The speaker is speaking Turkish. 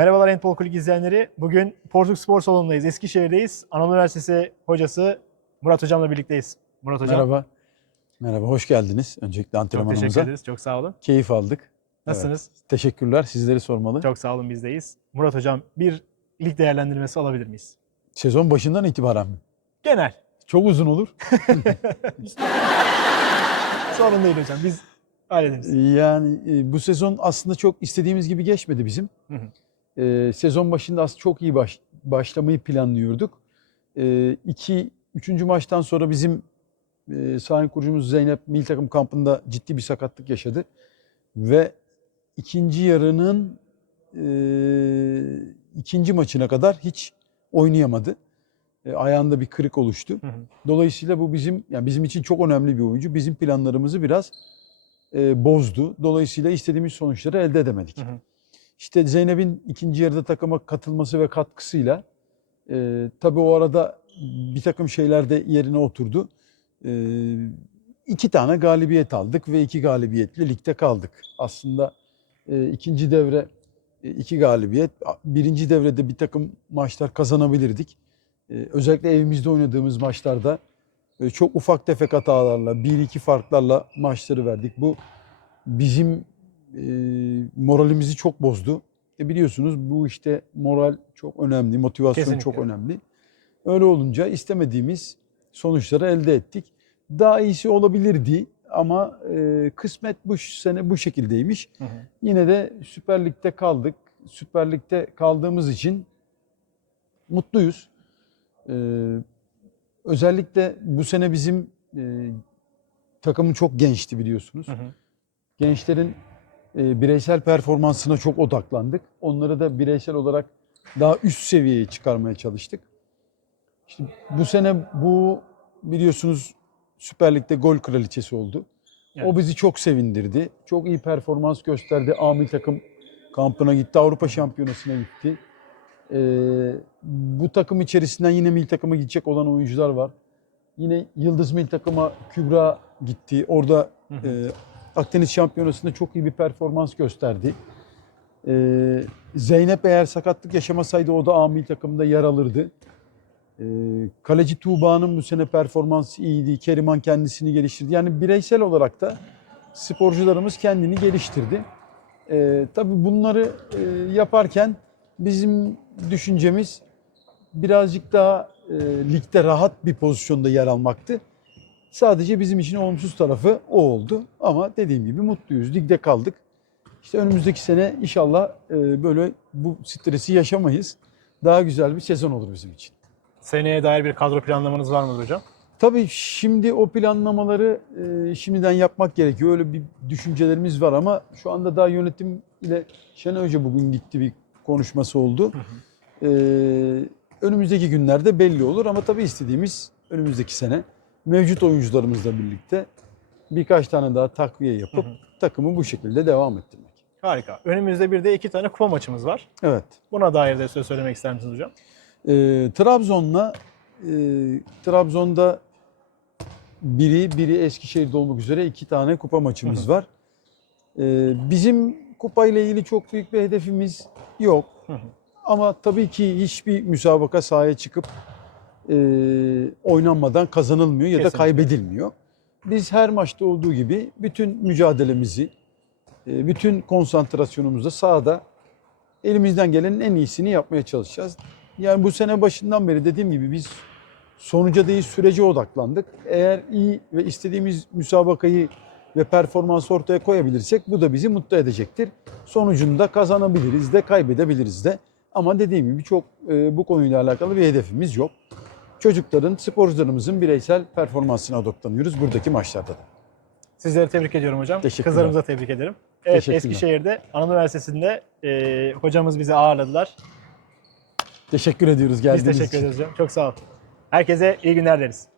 Merhabalar Handball Kulüp izleyenleri. Bugün Porzuk Spor Salonu'ndayız. Eskişehir'deyiz. Anadolu Üniversitesi hocası Murat Hocam'la birlikteyiz. Murat Hocam Merhaba. Merhaba, hoş geldiniz. Öncelikle çok teşekkür antrenmanımıza. ederiz. Çok sağ olun. Keyif aldık. Nasılsınız? Teşekkürler, sizleri sormalı. Çok sağ olun bizdeyiz. Murat Hocam bir lig değerlendirmesi alabilir miyiz? Sezon başından itibaren mi? Genel. Çok uzun olur. Sorun değil hocam. Biz hallederiz. Yani e, bu sezon aslında çok istediğimiz gibi geçmedi bizim. Hı hı. E, sezon başında aslında çok iyi baş- başlamayı planlıyorduk. E, iki, üçüncü maçtan sonra bizim e, sahin kurucumuz Zeynep milli takım kampında ciddi bir sakatlık yaşadı. Ve ikinci yarının e, ikinci maçına kadar hiç oynayamadı. E, ayağında bir kırık oluştu. Hı hı. Dolayısıyla bu bizim yani bizim için çok önemli bir oyuncu. Bizim planlarımızı biraz e, bozdu. Dolayısıyla istediğimiz sonuçları elde edemedik. Hı hı. İşte Zeynep'in ikinci yarıda takıma katılması ve katkısıyla e, tabii o arada bir takım şeyler de yerine oturdu. E, iki tane galibiyet aldık ve iki galibiyetle ligde kaldık. Aslında e, ikinci devre e, iki galibiyet, birinci devrede bir takım maçlar kazanabilirdik. E, özellikle evimizde oynadığımız maçlarda e, çok ufak tefek hatalarla, bir iki farklarla maçları verdik. Bu bizim e, moralimizi çok bozdu. E biliyorsunuz bu işte moral çok önemli, motivasyon Kesinlikle. çok önemli. Öyle olunca istemediğimiz sonuçları elde ettik. Daha iyisi olabilirdi ama e, kısmet bu sene bu şekildeymiş. Hı hı. Yine de Süper Lig'de kaldık. Süper Lig'de kaldığımız için mutluyuz. Ee, özellikle bu sene bizim e, takımın çok gençti biliyorsunuz. Hı hı. Gençlerin e, bireysel performansına çok odaklandık. Onları da bireysel olarak daha üst seviyeye çıkarmaya çalıştık. İşte bu sene bu biliyorsunuz Süper Lig'de gol kraliçesi oldu. Evet. O bizi çok sevindirdi. Çok iyi performans gösterdi. Amil takım kampına gitti. Avrupa Şampiyonası'na gitti. Ee, bu takım içerisinden yine milli takıma gidecek olan oyuncular var. Yine Yıldız milli takıma Kübra gitti. Orada Hı hı. e, Akdeniz Şampiyonası'nda çok iyi bir performans gösterdi. Ee, Zeynep eğer sakatlık yaşamasaydı o da A milli takımda yer alırdı. Ee, kaleci Tuğba'nın bu sene performansı iyiydi. Keriman kendisini geliştirdi. Yani bireysel olarak da sporcularımız kendini geliştirdi. Ee, tabii bunları e, yaparken bizim düşüncemiz birazcık daha e, ligde rahat bir pozisyonda yer almaktı. Sadece bizim için olumsuz tarafı o oldu. Ama dediğim gibi mutluyuz. Ligde kaldık. İşte önümüzdeki sene inşallah e, böyle bu stresi yaşamayız. Daha güzel bir sezon olur bizim için. Seneye dair bir kadro planlamanız var mı hocam? Tabii şimdi o planlamaları e, şimdiden yapmak gerekiyor. Öyle bir düşüncelerimiz var ama şu anda daha yönetim ile Şenay Hoca bugün gitti bir konuşması oldu. E, önümüzdeki günlerde belli olur ama tabii istediğimiz önümüzdeki sene mevcut oyuncularımızla birlikte birkaç tane daha takviye yapıp Hı hı. takımı bu şekilde devam ettirmek. Harika. Önümüzde bir de iki tane kupa maçımız var. Evet. Buna dair de söz söylemek ister misiniz hocam? E, Trabzon'la e, Trabzon'da biri biri Eskişehir'de olmak üzere iki tane kupa maçımız var. E, bizim kupayla ilgili çok büyük bir hedefimiz yok. Hı hı. Ama tabii ki hiçbir müsabaka sahaya çıkıp e, oynanmadan kazanılmıyor ya da Kesinlikle. kaybedilmiyor. Biz her maçta olduğu gibi bütün mücadelemizi, e, bütün konsantrasyonumuzu sahada elimizden gelenin en iyisini yapmaya çalışacağız. Yani bu sene başından beri dediğim gibi biz sonuca değil sürece odaklandık. Eğer iyi ve istediğimiz müsabakayı ve performansı ortaya koyabilirsek bu da bizi mutlu edecektir. Sonucunda kazanabiliriz de kaybedebiliriz de. Ama dediğim gibi çok e, bu konuyla alakalı bir hedefimiz yok. Çocukların, sporcularımızın bireysel performansına odaklanıyoruz buradaki maçlarda da. Sizleri tebrik ediyorum hocam. Da tebrik ederim. Evet. Eskişehir'de Anadolu Üniversitesi'nde e, hocamız bizi ağırladılar. Teşekkür ediyoruz Biz geldiğiniz teşekkür için. ederiz hocam. Çok sağ olun. Herkese iyi günler dileriz.